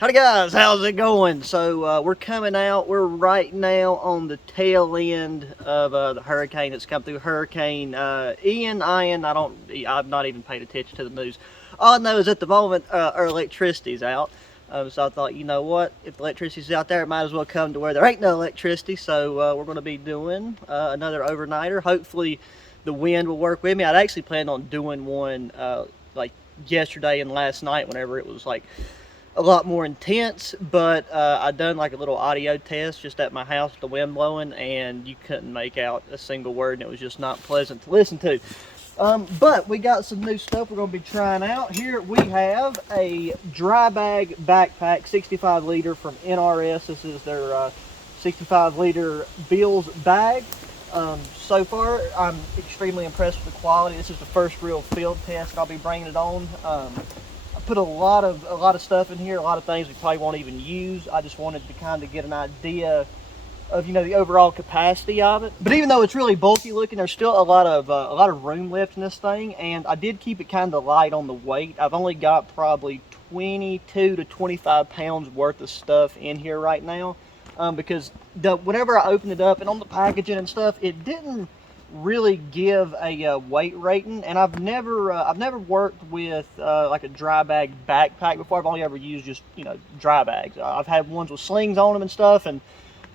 Howdy guys, how's it going? So we're coming out, we're right now on the tail end of the hurricane that's come through. Hurricane Ian, I've not even paid attention to the news. All I know is at the moment our electricity's out. So I thought, you know what, if the electricity's out there, it might as well come to where there ain't no electricity. So we're gonna be doing another overnighter. Hopefully the wind will work with me. I'd actually planned on doing one like yesterday and last night whenever it was like a lot more intense, but I done like a little audio test just at my house with the wind blowing, and you couldn't make out a single word, and it was just not pleasant to listen to. But we got some new stuff we're going to be trying out. Here we have a dry bag backpack, 65 liter from NRS. This is their 65 liter Bill's bag. So far, I'm extremely impressed with the quality. This is the first real field test I'll be bringing it on. Put a lot of stuff in here, a lot of things we probably won't even use. I just wanted to kind of get an idea of, you know, the overall capacity of it. But even though it's really bulky looking, there's still a lot of room left in this thing, and I did keep it kind of light on the weight. I've only got probably 22 to 25 pounds worth of stuff in here right now, because whenever I opened it up and on the packaging and stuff, it didn't really give a weight rating, and I've never worked with like a dry bag backpack before. I've only ever used just, you know, dry bags. I've had ones with slings on them and stuff, and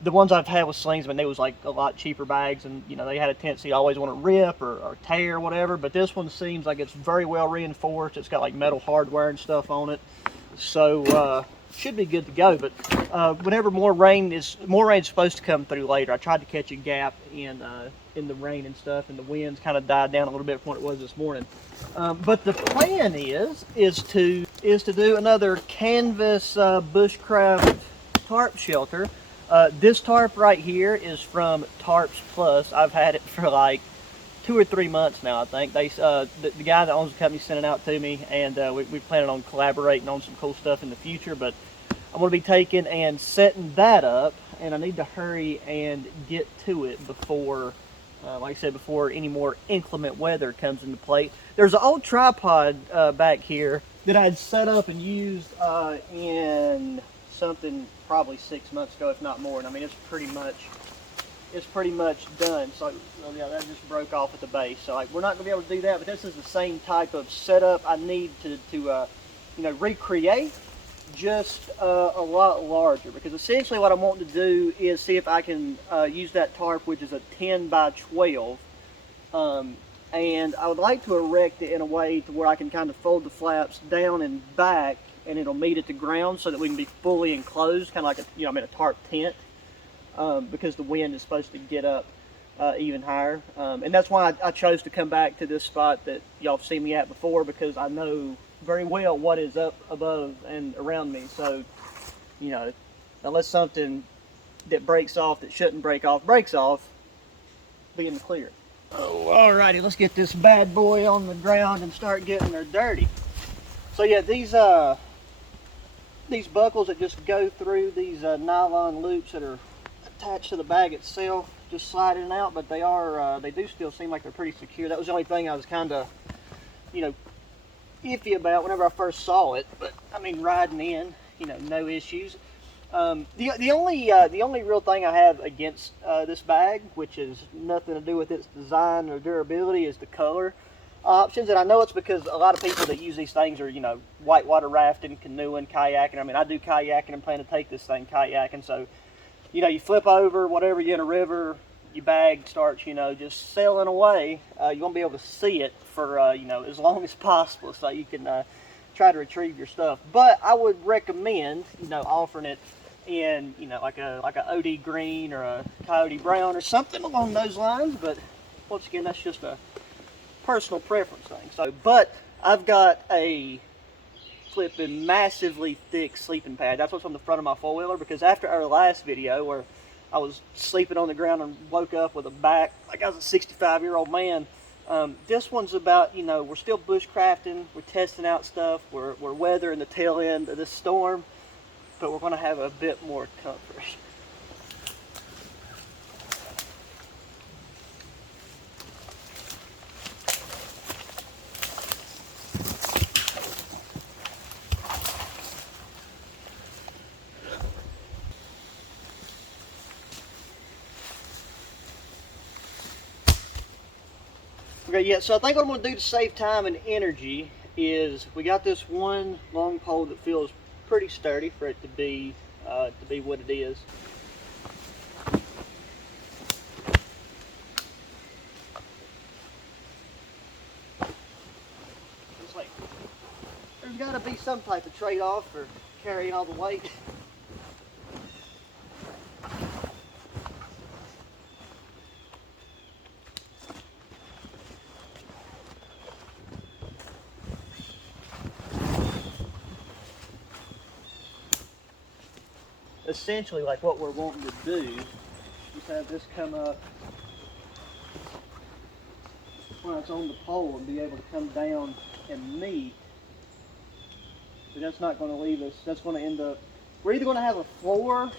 the ones I've had with slings, I mean, they was like a lot cheaper bags, and you know, they had a tendency to always want to rip or tear or whatever. But this one seems like it's very well reinforced. It's got like metal hardware and stuff on it, so should be good to go. But whenever more rain is supposed to come through later, I tried to catch a gap in the rain and stuff, and the winds kind of died down a little bit from what it was this morning. But the plan is to do another canvas bushcraft tarp shelter. This tarp right here is from Tarps Plus. I've had it for like 2 or 3 months now, I think. The guy that owns the company sent it out to me, and we planning on collaborating on some cool stuff in the future. But I'm going to be taking and setting that up, and I need to hurry and get to it before, like I said, before any more inclement weather comes into play. There's an old tripod back here that I'd set up and used in something probably 6 months ago, if not more. And I mean, it's pretty much done. So yeah, that just broke off at the base. So like, we're not going to be able to do that, but this is the same type of setup I need to you know, recreate, just a lot larger, because essentially what I want to do is see if I can use that tarp, which is a 10 by 12, and I would like to erect it in a way to where I can kind of fold the flaps down and back, and it'll meet at the ground so that we can be fully enclosed, kind of like a, you know, I'm in a tarp tent, because the wind is supposed to get up even higher, and that's why I chose to come back to this spot that y'all have seen me at before, because I know very well what is up above and around me. So, you know, unless something that breaks off that shouldn't breaks off, be in the clear. Oh, alrighty, let's get this bad boy on the ground and start getting her dirty. So yeah, these buckles that just go through these nylon loops that are attached to the bag itself, just slide in and out, but they do still seem like they're pretty secure. That was the only thing I was kind of, you know, iffy about whenever I first saw it, but I mean, riding in, you know, no issues. The only real thing I have against this bag, which is nothing to do with its design or durability, is the color options. And I know it's because a lot of people that use these things are, you know, whitewater rafting, canoeing, kayaking. I mean, I do kayaking and plan to take this thing kayaking, so, you know, you flip over, whatever, you're in a river, your bag starts, you know, just sailing away. You won't be able to see it for, you know, as long as possible, so you can try to retrieve your stuff. But I would recommend, you know, offering it in, you know, like a OD green or a coyote brown or something along those lines. But once again, that's just a personal preference thing. So, but I've got a flipping massively thick sleeping pad. That's what's on the front of my four-wheeler, because after our last video where I was sleeping on the ground and woke up with a back like I was a 65-year-old man, this one's about, you know, we're still bushcrafting, we're testing out stuff, we're weathering the tail end of this storm, but we're going to have a bit more comfort. Okay, yeah, so I think what I'm going to do to save time and energy is we got this one long pole that feels pretty sturdy for it to be what it is. It's like there's got to be some type of trade-off for carrying all the weight. Essentially, like what we're wanting to do is have this come up when it's on the pole and be able to come down and meet. But that's not going to leave us. That's going to end up, we're either going to have a floor.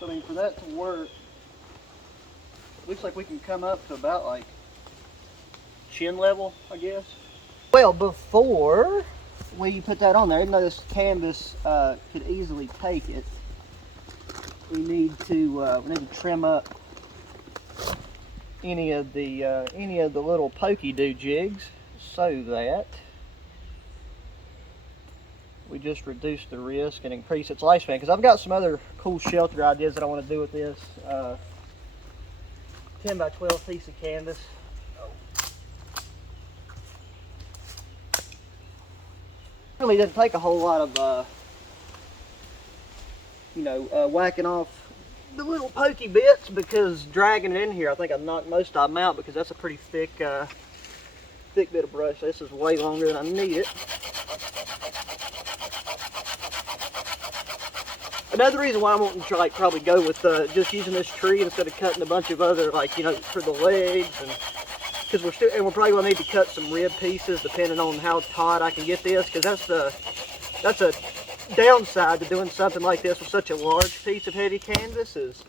So I mean, for that to work, looks like we can come up to about like chin level, I guess. Well, before we put that on there, even though this canvas could easily take it, we need to trim up any of the little pokey do jigs so that we just reduce the risk and increase its lifespan. Because I've got some other cool shelter ideas that I want to do with this 10 by 12 piece of canvas. Really doesn't take a whole lot of whacking off the little pokey bits, because dragging it in here, I think I knocked most of them out, because that's a pretty thick thick bit of brush. This is way longer than I need it. Another reason why I'm wanting to like probably go with just using this tree instead of cutting a bunch of other, like, you know, for the legs, and because we're probably going to need to cut some rib pieces depending on how taut I can get this, because that's a downside to doing something like this with such a large piece of heavy canvas, is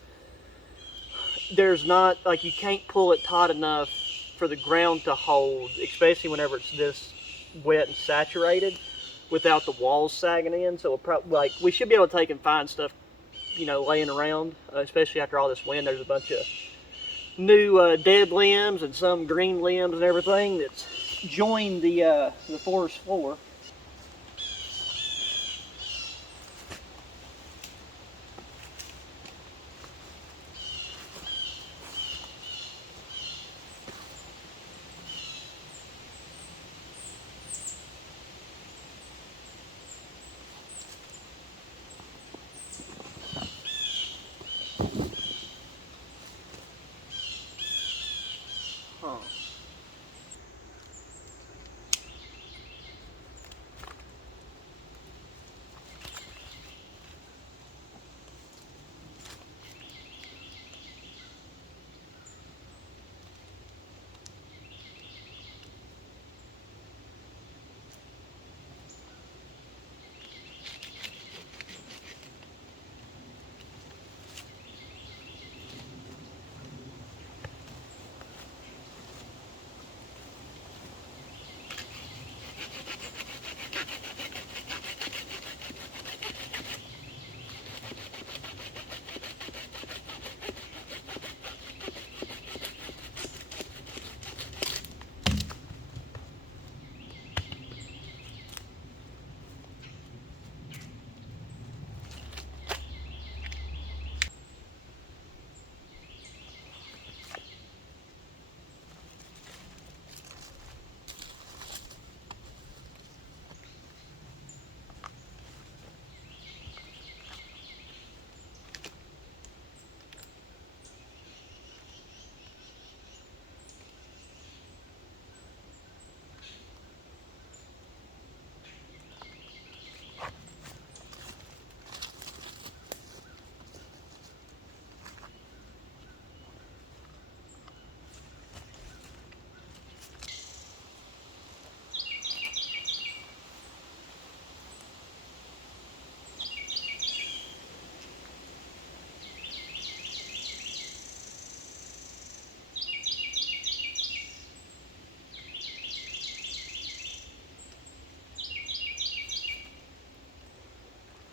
there's not, like, you can't pull it taut enough for the ground to hold, especially whenever it's this wet and saturated, without the walls sagging in. So like, we should be able to take and find stuff, you know, laying around, especially after all this wind. There's a bunch of new dead limbs and some green limbs and everything that's joined the forest floor. Huh.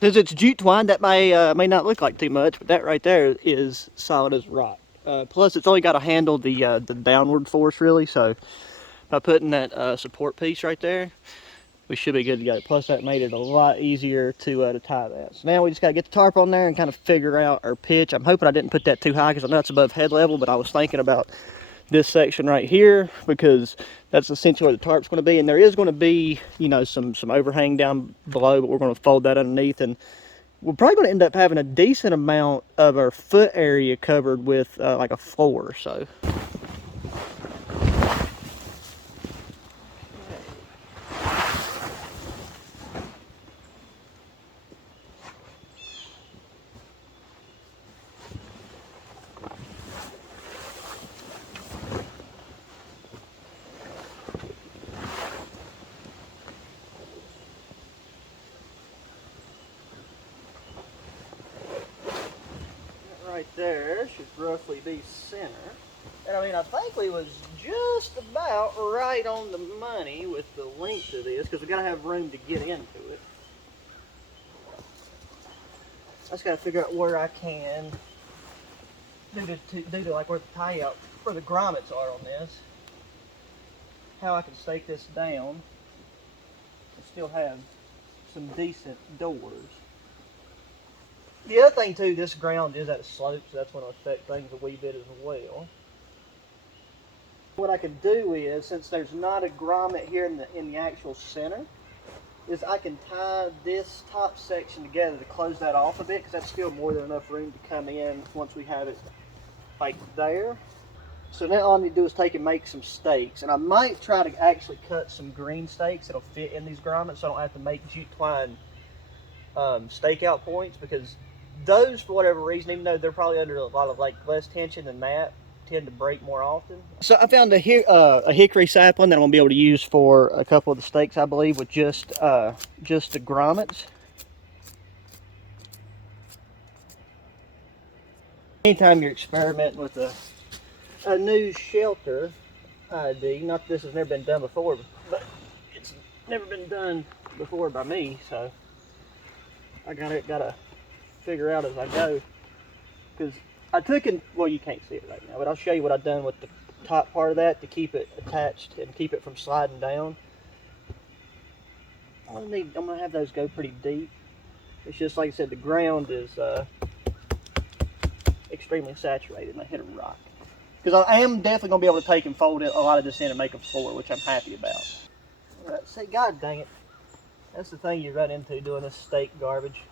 Since it's jute twine, that may not look like too much, but that right there is solid as rock. Plus, it's only got to handle the downward force really. So by putting that support piece right there, we should be good to go. Plus, that made it a lot easier to tie that. So now we just got to get the tarp on there and kind of figure out our pitch. I'm hoping I didn't put that too high because I know it's above head level, but I was thinking about this section right here because that's essentially where the tarp's going to be, and there is going to be, you know, some overhang down below, but we're going to fold that underneath, and we're probably going to end up having a decent amount of our foot area covered with like a floor. So right there should roughly be center. And I mean, I think we was just about right on the money with the length of this because we got to have room to get into it. I just got to figure out where I can do to like where the tie out, where the grommets are on this, how I can stake this down and still have some decent doors. The other thing too, this ground is at a slope, so that's going to affect things a wee bit as well. What I can do is, since there's not a grommet here in the actual center, is I can tie this top section together to close that off a bit, because that's still more than enough room to come in once we have it like there. So now all I need to do is take and make some stakes, and I might try to actually cut some green stakes that'll fit in these grommets so I don't have to make jute twine stakeout points, because those, for whatever reason, even though they're probably under a lot of like less tension than that, tend to break more often. So I found a hickory sapling that I'm gonna be able to use for a couple of the stakes, I believe, with just the grommets. Anytime you're experimenting with a new shelter idea, not that this has never been done before, but it's never been done before by me, so I gotta figure out as I go. Because I took it, well, you can't see it right now, but I'll show you what I've done with the top part of that to keep it attached and keep it from sliding down. I'm gonna have those go pretty deep. It's just like I said, the ground is extremely saturated and I hit a rock. Because I am definitely gonna be able to take and fold a lot of this in and make a floor, which I'm happy about. All right, say, God dang it. That's the thing you run into doing this stake garbage.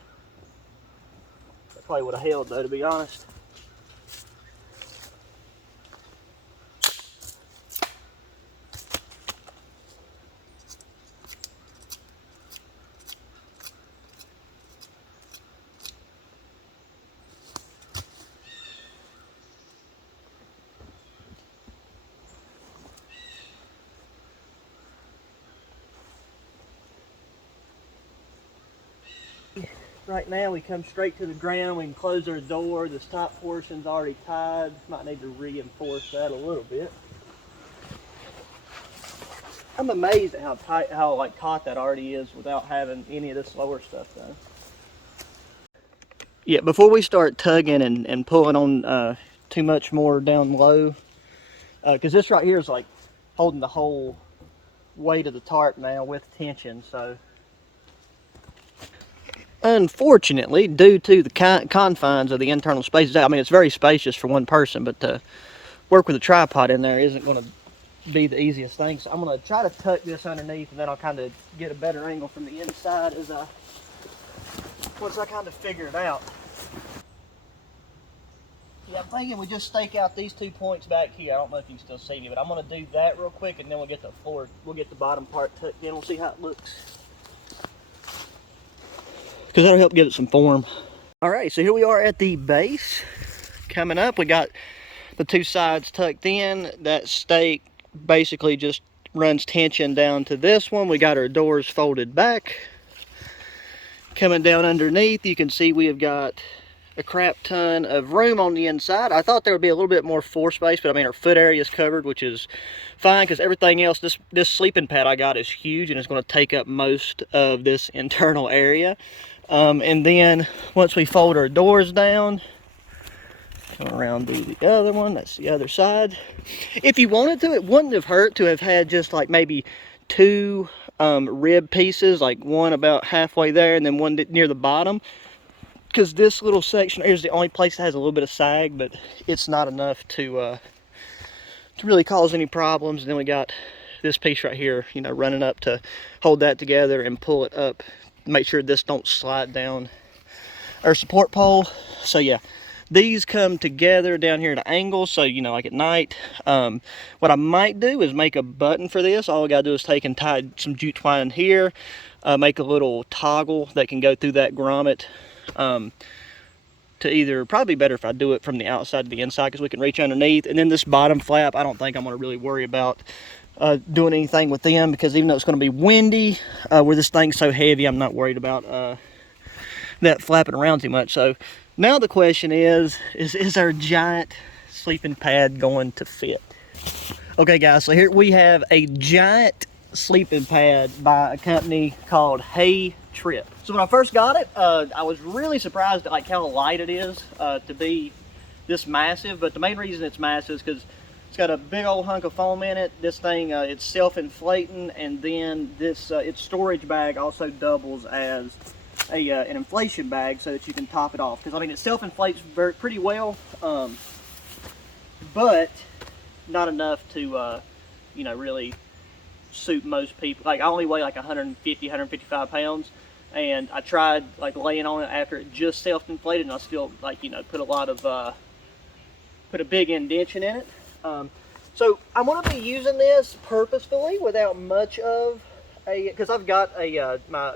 That probably would have held though, to be honest. Right now we come straight to the ground, we can close our door, this top portion's already tied, might need to reinforce that a little bit. I'm amazed at how tight, how like taut that already is without having any of this lower stuff done. Yeah, before we start tugging and pulling on too much more down low, because this right here is like holding the whole weight of the tarp now with tension, so. Unfortunately, due to the confines of the internal spaces, I mean, it's very spacious for one person, but to work with a tripod in there isn't going to be the easiest thing. So I'm going to try to tuck this underneath, and then I'll kind of get a better angle from the inside once I kind of figure it out. Yeah, I'm thinking we just stake out these 2 points back here. I don't know if you can still see me, but I'm going to do that real quick, and then we'll get the floor, we'll get the bottom part tucked in. We'll see how it looks, because that'll help give it some form. All right, so here we are at the base. Coming up, we got the 2 sides tucked in. That stake basically just runs tension down to this one. We got our doors folded back. Coming down underneath, you can see we have got a crap ton of room on the inside. I thought there would be a little bit more floor space, but I mean, our foot area is covered, which is fine, because everything else, this sleeping pad I got is huge, and it's going to take up most of this internal area. And then once we fold our doors down, come around, do the other one. That's the other side. If you wanted to, it wouldn't have hurt to have had just like maybe two rib pieces, like one about halfway there and then one near the bottom. Because this little section here is the only place that has a little bit of sag, but it's not enough to really cause any problems. And then we got this piece right here, you know, running up to hold that together and pull it up. Make sure this don't slide down our support pole. So yeah, these come together down here at an angle, so you know, like at night. What I might do is make a button for this. All I gotta do is take and tie some jute twine in here, make a little toggle that can go through that grommet, to either, probably better if I do it from the outside to the inside because we can reach underneath. And then this bottom flap, I don't think I'm gonna really worry about doing anything with them, because even though it's gonna be windy, where this thing's so heavy, I'm not worried about that flapping around too much. So now the question is our giant sleeping pad going to fit? Okay guys, so here we have a giant sleeping pad by a company called Hay Trip. So when I first got it, I was really surprised at like how light it is to be this massive. But the main reason it's massive is because it's got a big old hunk of foam in it. This thing, it's self-inflating, and then this its storage bag also doubles as an inflation bag so that you can top it off. Because I mean, it self-inflates pretty well, but not enough to you know, really suit most people. Like I only weigh like 150, 155 pounds, and I tried like laying on it after it just self-inflated, and I still, like, you know, put a lot of put a big indentation in it. So I'm going to be using this purposefully without much of a, because I've got a my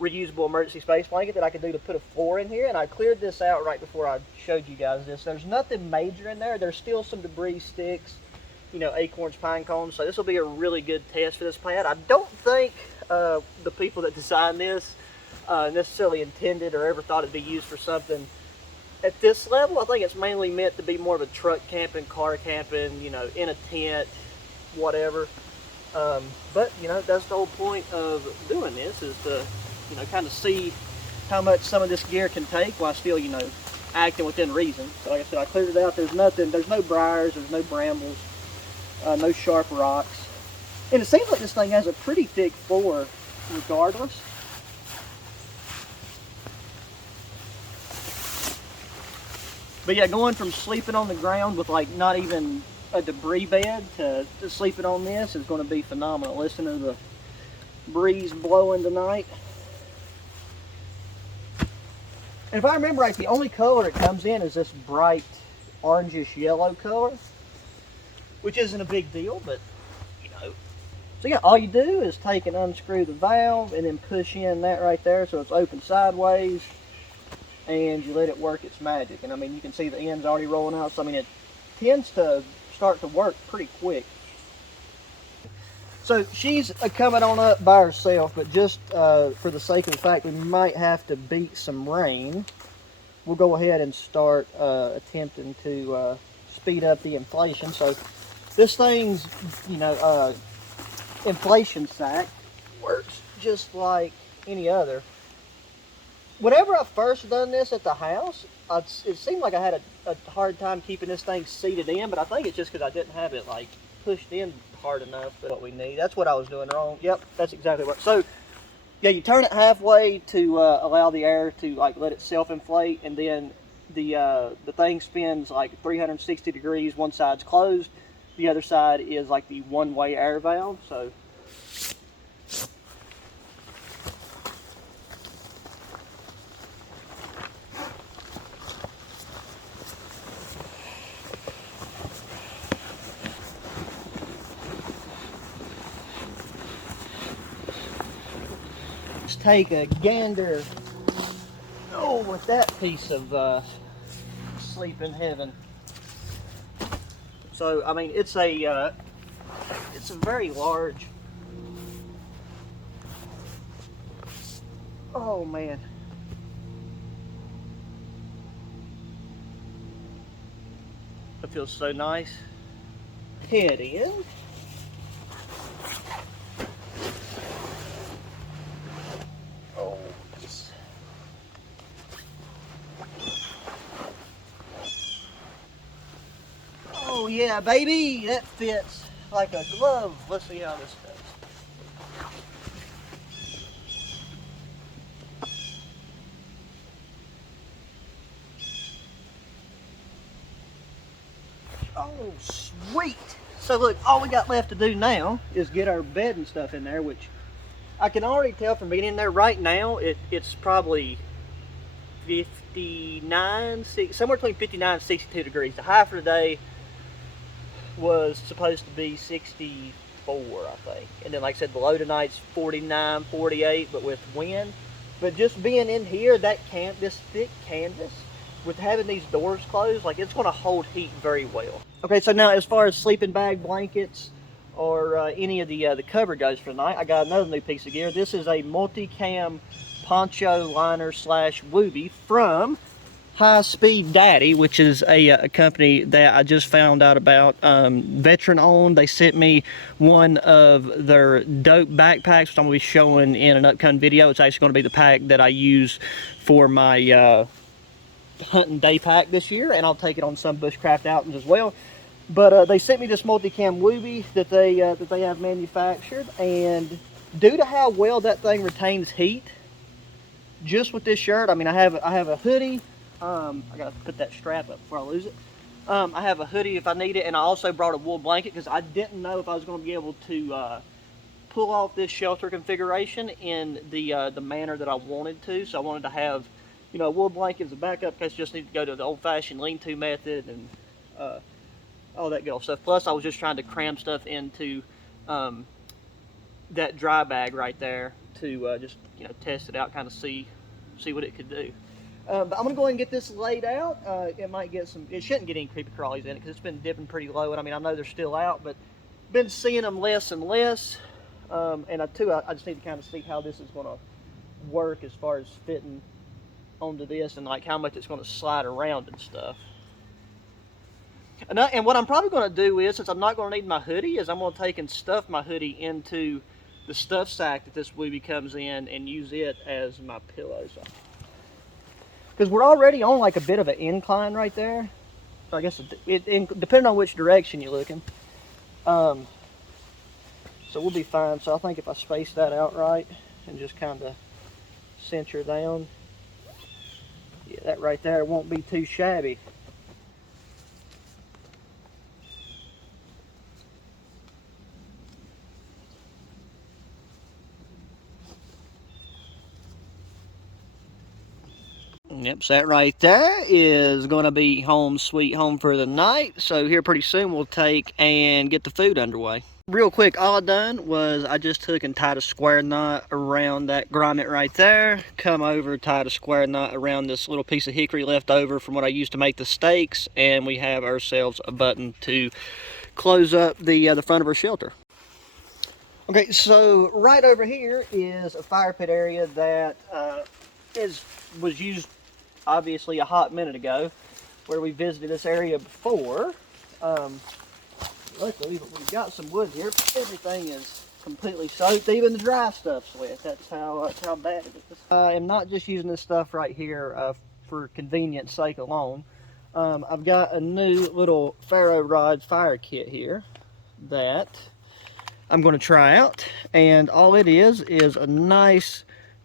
reusable emergency space blanket that I could do to put a floor in here, and I cleared this out right before I showed you guys this. There's nothing major in there. There's still some debris, sticks, you know, acorns, pine cones, so this will be a really good test for this pad. I don't think the people that designed this necessarily intended or ever thought it'd be used for something at this level. I think it's mainly meant to be more of a truck camping, car camping, you know, in a tent, whatever. But you know, that's the whole point of doing this, is to, you know, kind of see how much some of this gear can take while still, you know, acting within reason. So like I said, I cleared it out. There's nothing, there's no briars, there's no brambles, no sharp rocks. And it seems like this thing has a pretty thick floor regardless. But yeah, going from sleeping on the ground with like not even a debris bed to sleeping on this is going to be phenomenal. Listen to the breeze blowing tonight. And if I remember right, the only color it comes in is this bright orangish yellow color, which isn't a big deal, but you know. So yeah, all you do is take and unscrew the valve and then push in that right there so it's open sideways, and you let it work its magic. And I mean, you can see the ends already rolling out, so I mean, it tends to start to work pretty quick. So she's coming on up by herself, but just for the sake of the fact we might have to beat some rain, we'll go ahead and start attempting to speed up the inflation. So this thing's, you know, inflation sack works just like any other. Whenever I first done this at the house, it seemed like I had a hard time keeping this thing seated in, but I think it's just because I didn't have it like pushed in hard enough for what we need. That's what I was doing wrong. Yep, that's exactly what. So yeah, you turn it halfway to allow the air to like let it self-inflate, and then the thing spins like 360 degrees. One side's closed, the other side is like the one-way air valve. So let's take a gander with that piece of sleeping heaven. So I mean, it's a very large. Oh man. It feels so nice. Head in. Oh, yeah, baby, that fits like a glove. Let's see how this does. Oh, sweet. So look, all we got left to do now is get our bed and stuff in there, which I can already tell from being in there right now, it's probably 59, somewhere between 59 and 62 degrees. The high for today was supposed to be 64, I think. And then, like I said, the low tonight's 49, 48, but with wind. But just being in here, this thick canvas, with having these doors closed, like it's going to hold heat very well. Okay, so now as far as sleeping bag, blankets, or any of the cover goes for tonight, I got another new piece of gear. This is a multicam poncho liner slash wooby from High Speed Daddy, which is a company that I just found out about, veteran owned. They sent me one of their dope backpacks, which I'm going to be showing in an upcoming video. It's actually going to be the pack that I use for my hunting day pack this year, and I'll take it on some bushcraft outings as well. But they sent me this multicam wooby that they have manufactured, and due to how well that thing retains heat, just with this shirt, I mean, I have a hoodie. I gotta put that strap up before I lose it. I have a hoodie if I need it, and I also brought a wool blanket because I didn't know if I was going to be able to pull off this shelter configuration in the manner that I wanted to. So I wanted to have, you know, a wool blanket as a backup in case I just need to go to the old-fashioned lean-to method and all that good old stuff. Plus, I was just trying to cram stuff into that dry bag right there to just, you know, test it out, kind of see what it could do. But I'm gonna go ahead and get this laid out. It shouldn't get any creepy crawlies in it because it's been dipping pretty low, and I mean, I know they're still out, but been seeing them less and less. And I just need to kind of see how this is gonna work as far as fitting onto this, and like how much it's gonna slide around and stuff. And what I'm probably going to do is, since I'm not going to need my hoodie, is I'm going to take and stuff my hoodie into the stuff sack that this wooby comes in and use it as my pillow. Because we're already on like a bit of an incline right there. So I guess depending on which direction you're looking. So we'll be fine. So I think if I space that out right and just kind of cinch her down, yeah, that right there won't be too shabby. Yep, so that right there is going to be home sweet home for the night. So here pretty soon we'll take and get the food underway. Real quick, all I done was I just took and tied a square knot around that grommet right there. Come over, tied a square knot around this little piece of hickory left over from what I used to make the stakes. And we have ourselves a button to close up the front of our shelter. Okay, so right over here is a fire pit area that was used obviously a hot minute ago, where we visited this area before. Luckily, we've got some wood here. Everything is completely soaked, even the dry stuff's wet. That's how bad it is. I am not just using this stuff right here for convenience sake alone. I've got a new little ferro rod fire kit here that I'm going to try out, and all it is a nice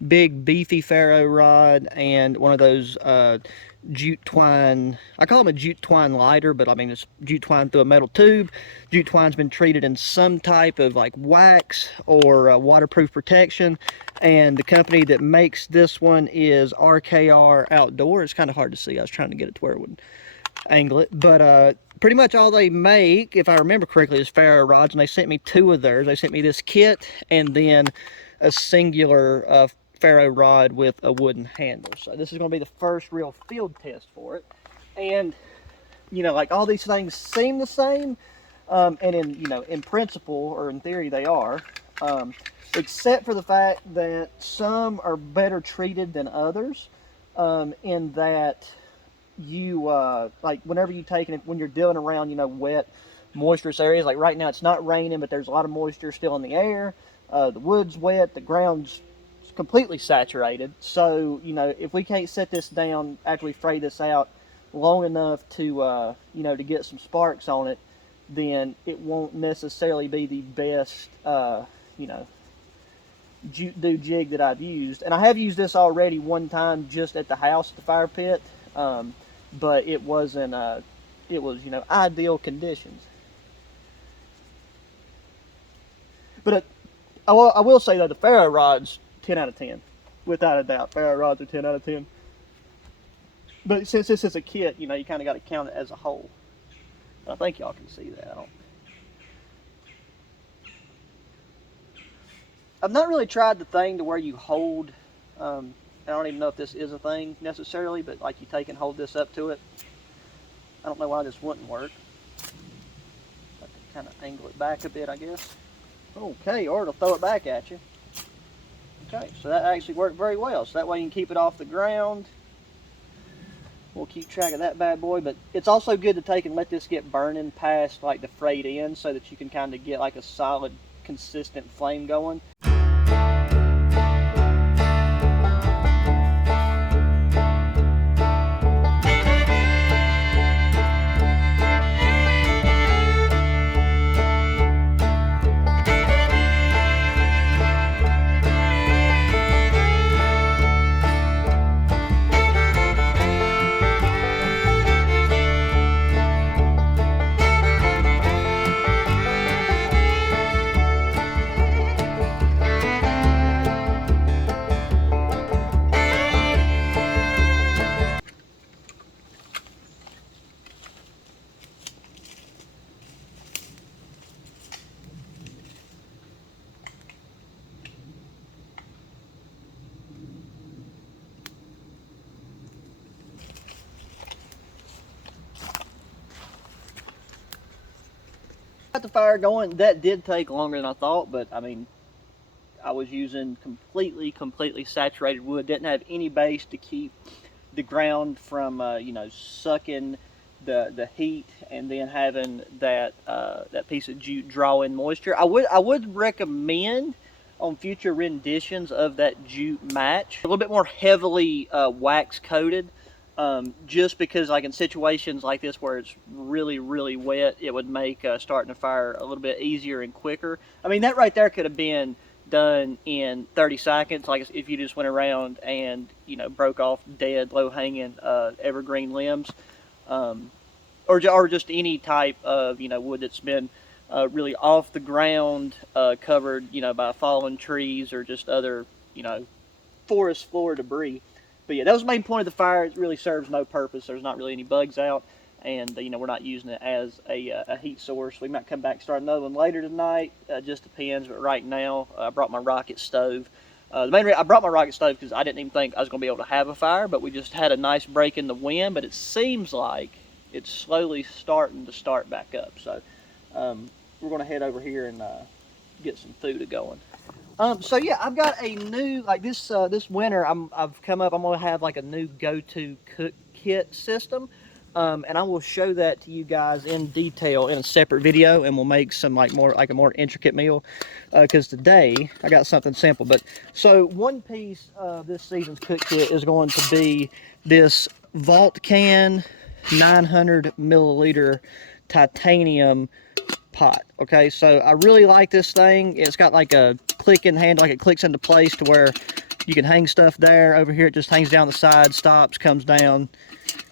big beefy ferro rod and one of those jute twine. I call them a jute twine lighter, but I mean it's jute twine through a metal tube. Jute twine's been treated in some type of like wax or waterproof protection, and the company that makes this one is RKR Outdoor. It's kind of hard to see. I was trying to get it to where it would angle it, but pretty much all they make, if I remember correctly, is ferro rods, and they sent me two of theirs. They sent me this kit and then a singular ferro rod with a wooden handle. So this is going to be the first real field test for it. And you know, like all these things seem the same, and in principle or in theory they are, except for the fact that some are better treated than others, in that you like whenever you take it, when you're dealing around wet, moisturous areas, like right now it's not raining, but there's a lot of moisture still in the air. The wood's wet, the ground's completely saturated. So if we can't set this down after we fray this out long enough to to get some sparks on it, then it won't necessarily be the best, you know, do jig that I've used. And I have used this already one time just at the house, the fire pit, but it wasn't, it was, you know, ideal conditions. But I will say though, the ferro rods, 10 out of 10, without a doubt. Ferro rods are 10 out of 10. But since this is a kit, you know, you kind of got to count it as a whole. I think y'all can see that. I've not really tried the thing to where you hold, I don't even know if this is a thing necessarily, but like you take and hold this up to it. I don't know why this wouldn't work. I can kind of angle it back a bit, I guess. Okay, or it'll throw it back at you. Okay, so that actually worked very well. So that way you can keep it off the ground. We'll keep track of that bad boy, but it's also good to take and let this get burning past like the frayed end so that you can kind of get like a solid, consistent flame going. Got the fire going. That did take longer than I thought, but I mean, I was using completely saturated wood. Didn't have any base to keep the ground from, you know, sucking the heat, and then having that that piece of jute draw in moisture. I would recommend on future renditions of that jute match a little bit more heavily wax coated. Just because like in situations like this where it's really wet, it would make starting a fire a little bit easier and quicker. I mean, that right there could have been done in 30 seconds, like if you just went around and, you know, broke off dead, low-hanging evergreen limbs, or just any type of, you know, wood that's been really off the ground, covered, you know, by fallen trees or just other, you know, forest floor debris. But yeah, that was the main point of the fire. It really serves no purpose. There's not really any bugs out, and you know, we're not using it as a heat source. We might come back and start another one later tonight. Just depends. But right now, I brought my rocket stove. The main reason I brought my rocket stove because I didn't even think I was going to be able to have a fire, but we just had a nice break in the wind. But it seems like it's slowly starting to start back up. So we're going to head over here and get some food going. So yeah, I've got a new, like this winter, I've come up, I'm gonna have like a new go-to cook kit system, and I will show that to you guys in detail in a separate video, and we'll make some like a more intricate meal, because today I got something simple. But so one piece of this season's cook kit is going to be this Vault Can 900 milliliter titanium pot. Okay, so I really like this thing. It's got like a clicking handle, like it clicks into place to where you can hang stuff there. Over here it just hangs down the side, stops, comes down.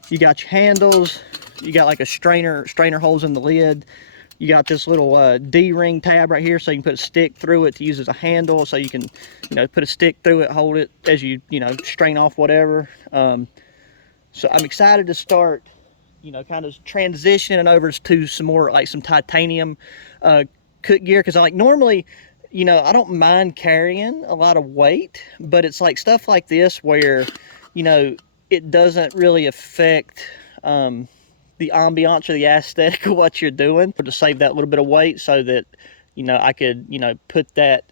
You got your handles, you got like a strainer holes in the lid. You got this little D-ring tab right here, so you can put a stick through it to use as a handle, so you can, you know, put a stick through it, hold it as you know, strain off whatever. So I'm excited to start, you know, kind of transitioning over to some more like some titanium cook gear, because I like normally, you know, I don't mind carrying a lot of weight, but it's like stuff like this where, you know, it doesn't really affect the ambiance or the aesthetic of what you're doing, but to save that little bit of weight so that, you know, I could, you know, put that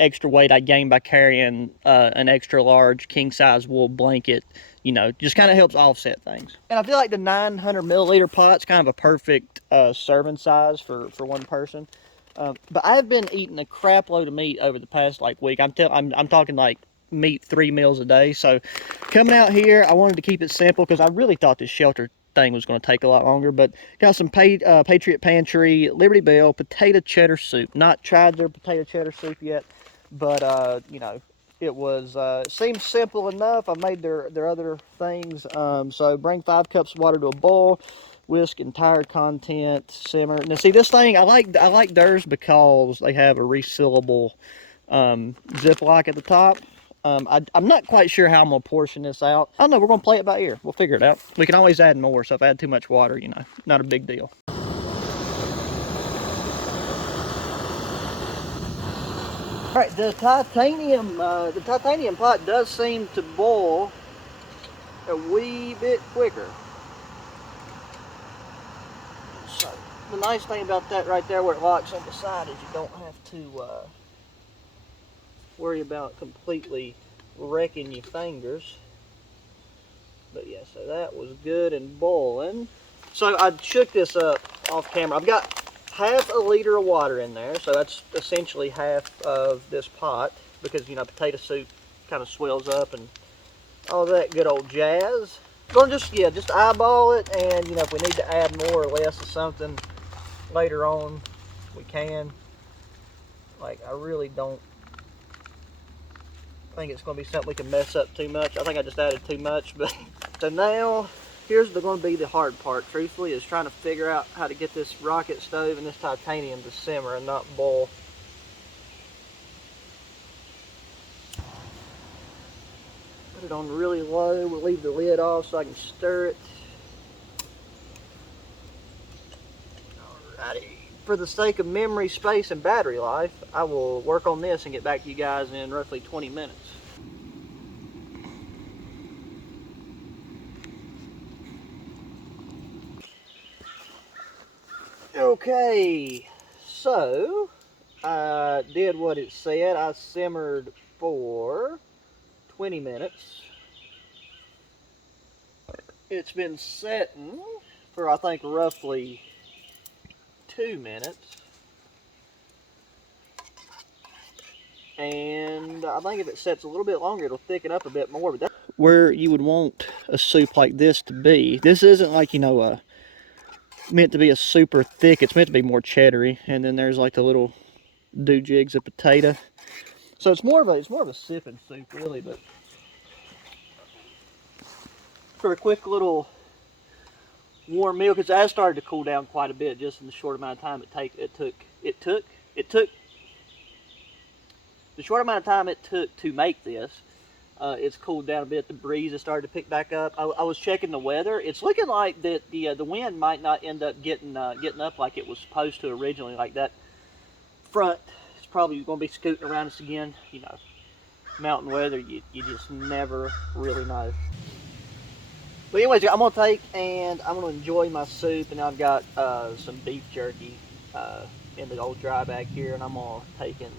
extra weight I gained by carrying an extra large king size wool blanket, you know, just kind of helps offset things. And I feel like the 900 milliliter pot's kind of a perfect serving size for one person. But I've been eating a crap load of meat over the past like week. I'm talking like meat 3 meals a day. So coming out here, I wanted to keep it simple because I really thought this shelter thing was going to take a lot longer. But got some Patriot Pantry Liberty Bell potato cheddar soup. Not tried their potato cheddar soup yet, but you know, it was seemed simple enough. I made their other things. So bring 5 cups of water to a boil, whisk entire content, simmer. Now see, this thing I like theirs because they have a resealable Ziploc at the top. I'm not quite sure how I'm gonna portion this out. I don't know, we're gonna play it by ear. We'll figure it out. We can always add more, so if I add too much water, you know, not a big deal. All right, the titanium pot does seem to boil a wee bit quicker. So the nice thing about that right there, where it locks on the side, is you don't have to worry about completely wrecking your fingers. But yeah, so that was good and boiling. So I shook this up off camera. I've got half a liter of water in there, so that's essentially half of this pot, because, you know, potato soup kind of swells up and all that good old jazz. Gonna just eyeball it, and, you know, if we need to add more or less of something later on, we can. Like, I really don't think it's going to be something we can mess up too much. I think I just added too much, but so now here's going to be the hard part, truthfully, is trying to figure out how to get this rocket stove and this titanium to simmer and not boil. Put it on really low. We'll leave the lid off so I can stir it. Alrighty. For the sake of memory, space, and battery life, I will work on this and get back to you guys in roughly 20 minutes. Okay, so I did what it said. I simmered for 20 minutes. It's been setting for, I think, roughly 2 minutes. And I think if it sets a little bit longer, it'll thicken up a bit more. But that's where you would want a soup like this to be. This isn't like, you know, meant to be a super thick. It's meant to be more cheddary. And then there's like the little doojigs of potato. So it's more of a sipping soup, really. But for a quick little warm meal, because it has started to cool down quite a bit just in the short amount of time the short amount of time it took to make this. It's cooled down a bit. The breeze has started to pick back up. I was checking the weather. It's looking like that the wind might not end up getting up like it was supposed to originally. Like that front is probably going to be scooting around us again. You know, mountain weather, you just never really know. But anyways, I'm going to take and I'm going to enjoy my soup. And I've got some beef jerky in the old dry bag here, and I'm going to take and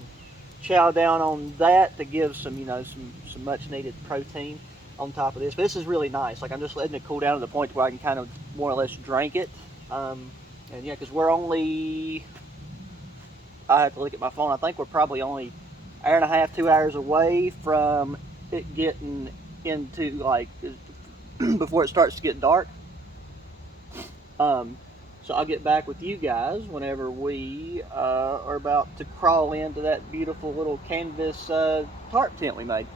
chow down on that to give some, you know, some much needed protein on top of this. But this is really nice. Like, I'm just letting it cool down to the point where I can kind of more or less drink it. And yeah, because we're only, I have to look at my phone, I think we're probably only hour and a half, 2 hours away from it getting into, like, before it starts to get dark. So I'll get back with you guys whenever we are about to crawl into that beautiful little canvas tarp tent we made.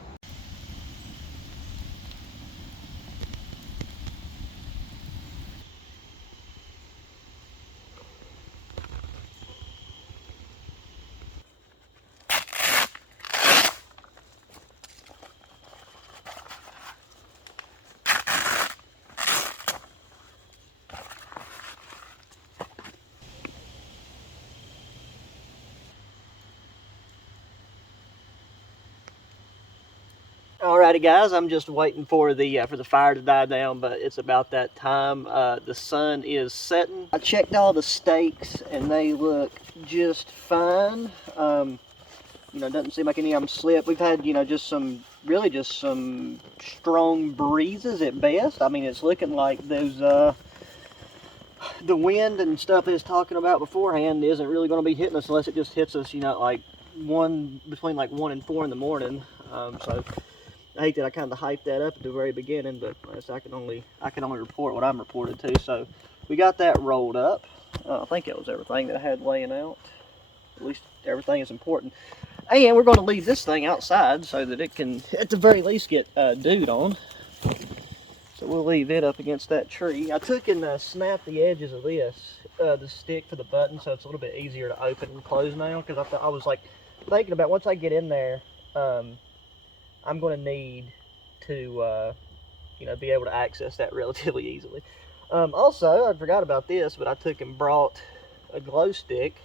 Alrighty guys, I'm just waiting for the fire to die down, but it's about that time. The sun is setting. I checked all the stakes and they look just fine. You know, doesn't seem like any of them slip. We've had, you know, just some strong breezes at best. I mean, it's looking like those the wind and stuff they was talking about beforehand isn't really going to be hitting us unless it just hits us, you know, like between like 1 and 4 in the morning. So I hate that I kind of hyped that up at the very beginning, but I can only report what I'm reported to. So we got that rolled up. I think it was everything that I had laying out. At least everything is important. And we're going to leave this thing outside so that it can, at the very least, get dewed on. So we'll leave it up against that tree. I took and snapped the edges of this, the stick for the button, so it's a little bit easier to open and close now. Because I was like thinking about once I get in there, I'm going to need to, be able to access that relatively easily. Also, I forgot about this, but I took and brought a glow stick.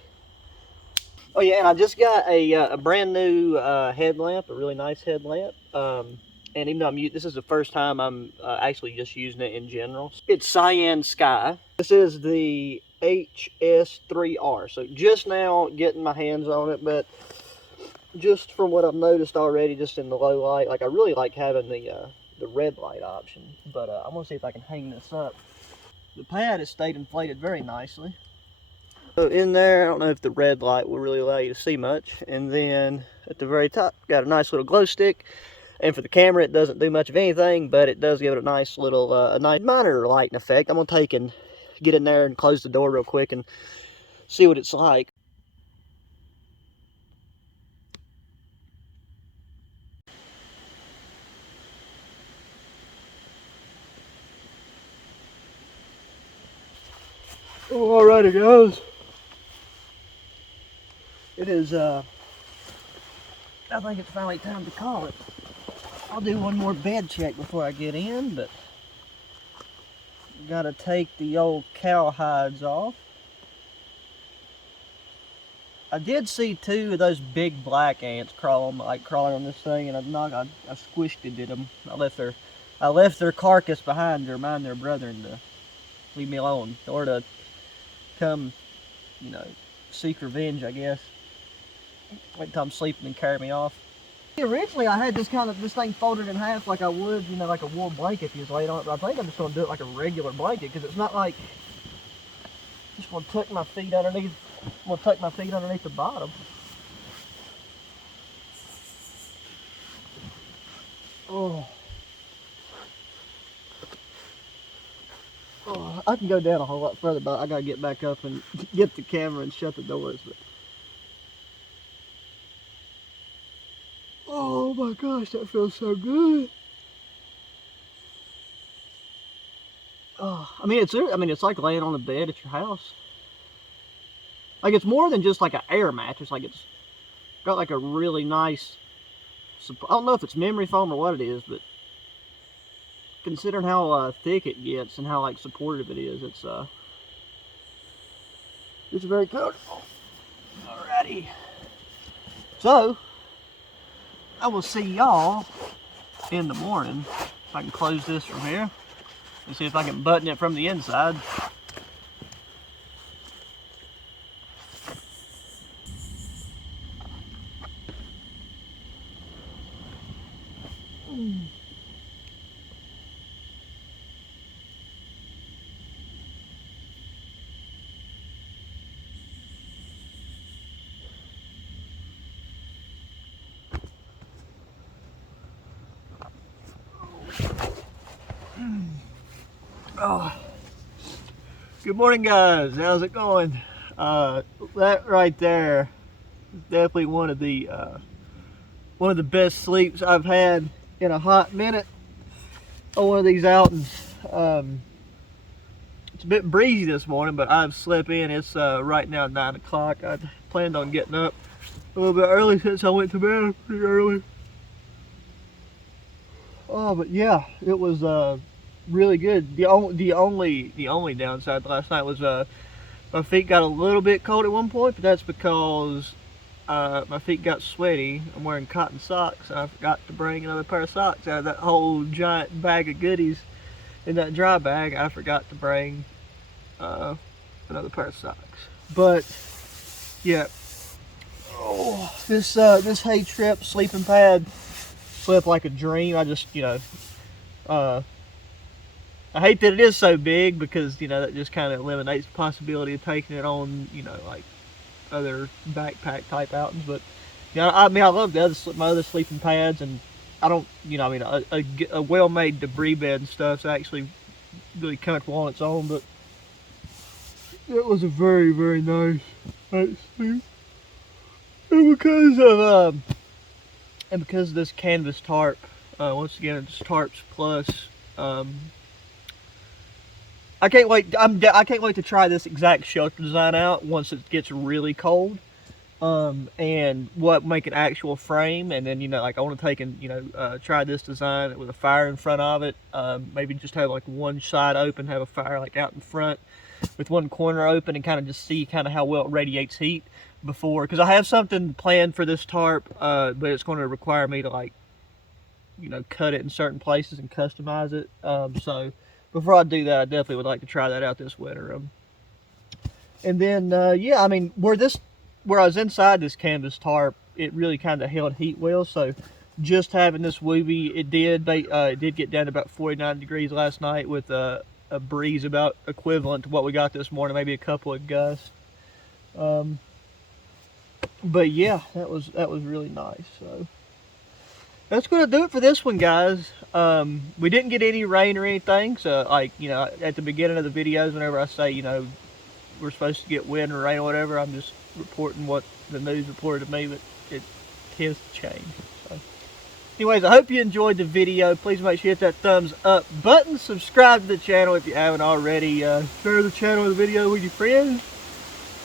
Oh yeah, and I just got a brand new headlamp, a really nice headlamp. And even though this is the first time I'm actually just using it in general. It's Cyan Sky. This is the HS3R. So just now getting my hands on it, but just from what I've noticed already, just in the low light, like I really like having the red light option. But I want to see if I can hang this up. The pad has stayed inflated very nicely. So in there, I don't know if the red light will really allow you to see much. And then at the very top, got a nice little glow stick. And for the camera, it doesn't do much of anything, but it does give it a nice little, a nice minor lighting effect. I'm gonna take and get in there and close the door real quick and see what it's like. Oh, alrighty guys. It is, I think it's finally time to call it. I'll do one more bed check before I get in, but gotta take the old cow hides off. I did see two of those big black ants crawling on this thing, and I squished it at them. I left their carcass behind to remind their brethren to leave me alone, or to come, seek revenge, I guess. Wait till I'm sleeping and carry me off. Originally, I had this thing folded in half like I would, like a wool blanket if you was laid on it. But I think I'm just gonna do it like a regular blanket because it's not like just gonna tuck my feet underneath. I'm gonna tuck my feet underneath the bottom. Oh. Oh, I can go down a whole lot further, but I gotta get back up and get the camera and shut the doors. But oh my gosh, that feels so good. Oh, it's like laying on a bed at your house. Like it's more than just like an air mattress. Like it's got like a really nice. I don't know if it's memory foam or what it is, but considering how thick it gets and how like supportive it is, it's very comfortable. Alrighty. So I will see y'all in the morning. If I can close this from here and see if I can button it from the inside. Oh. Good morning guys, how's it going? That right there is definitely one of the best sleeps I've had in a hot minute on one of these outings. It's a bit breezy this morning, but I've slept in. It's right now 9 o'clock. I planned on getting up a little bit early since I went to bed pretty early. Oh, but yeah, it was really good. The only downside last night was my feet got a little bit cold at one point, but that's because my feet got sweaty. I'm wearing cotton socks, and I forgot to bring another pair of socks out of that whole giant bag of goodies in that dry bag. I forgot to bring another pair of socks. But yeah, this hay trip sleeping pad slept like a dream. I just I hate that it is so big because that just kind of eliminates the possibility of taking it on like other backpack type outings. But I love my other sleeping pads, and I don't, you know, I mean, a well-made debris bed and stuff's actually really comfortable on its own, but it was a very, very nice night's sleep. And because of this canvas tarp, once again, it's Tarps Plus. Um, I can't wait. I can't wait to try this exact shelter design out once it gets really cold. And what make an actual frame, and then, you know, like I want to take and, you know, try this design with a fire in front of it. Maybe just have like one side open, have a fire like out in front with one corner open, and kind of just see kind of how well it radiates heat before, because I have something planned for this tarp, but it's going to require me to, like, you know, cut it in certain places and customize it. So before I do that, I definitely would like to try that out this winter. And then yeah, I mean, where I was inside this canvas tarp, it really kind of held heat well. So just having this woobie, it did get down to about 49 degrees last night with a breeze about equivalent to what we got this morning, maybe a couple of gusts. But yeah, that was really nice. So that's gonna do it for this one, guys. We didn't get any rain or anything, so, like, you know, at the beginning of the videos, whenever I say, you know, we're supposed to get wind or rain or whatever, I'm just reporting what the news reported to me, but it tends to change. So anyways, I hope you enjoyed the video. Please make sure you hit that thumbs up button, subscribe to the channel if you haven't already, share the channel or the video with your friends,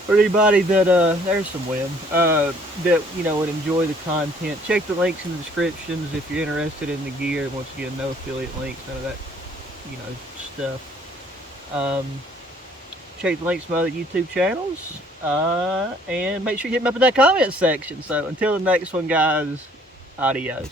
or anybody that, there's some wind, that, you know, would enjoy the content. Check the links in the descriptions if you're interested in the gear. Once again, no affiliate links, none of that, you know, stuff. Check the links to my other YouTube channels, and make sure you hit me up in that comment section. So until the next one, guys, adios.